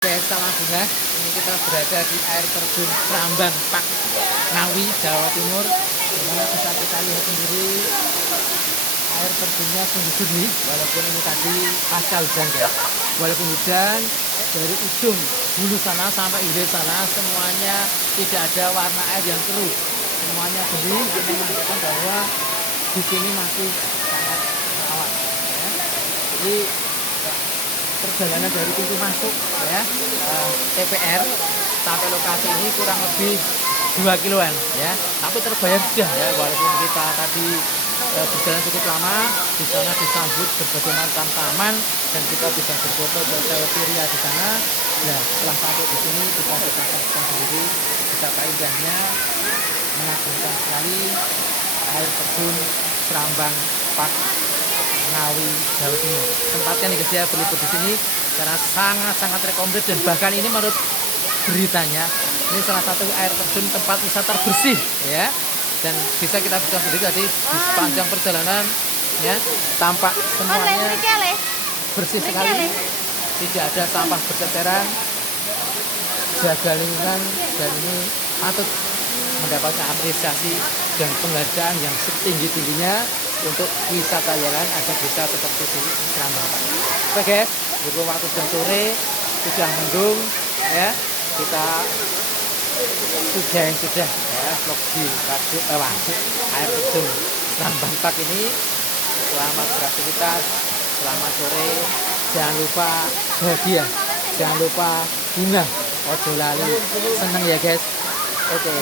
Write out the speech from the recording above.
Desa Lambungan, ini kita berada di air terjun Prambang Pak Ngawi, Jawa Timur. Dimana bisa kita lihat sendiri air terjunnya sungguh jernih, walaupun ini tadi pasca hujan guys. Walaupun hujan dari ujung hulu sana sampai hilir sana semuanya tidak ada warna air yang keruh, semuanya bening. Ini menunjukkan bahwa di sini masih sangat rawan. Ya. Jadi perjalanan dari pintu masuk ya TPR sampai lokasi ini kurang lebih 2 kiloan ya, tapi terbayar sudah ya, walaupun kita tadi berjalan cukup lama. Di sana disambut berbagai macam taman dan kita bisa berfoto berselfie ria di sana. Nah, setelah sampai di sini bisa kita saksikan sendiri betapa indahnya, mengagumkan sekali air terjun Prambang Pak Ngawi, Jawa Timur. Tempatnya nih guys ya, berlibur di sini karena sangat-sangat rekomendasi, dan bahkan ini menurut beritanya ini salah satu air terjun tempat wisata terbersih ya, dan bisa kita bisa sendiri tadi di sepanjang perjalanan ya, tampak semuanya bersih sekali, tidak ada sampah berceceran, jaga lingkungan, dan ini patut mendapatkan apresiasi dan penghargaan yang setinggi-tingginya untuk wisata jalan agar bisa seperti di Prambang. Oke guys, berhubung waktu jam sore sudah mendung ya, kita sudah ya vlog di wajib air terjun Prambang Pak ini. Selamat beraktivitas, selamat sore, jangan lupa bahagia, jangan lupa bunga, ojo lali, seneng ya guys. Oke.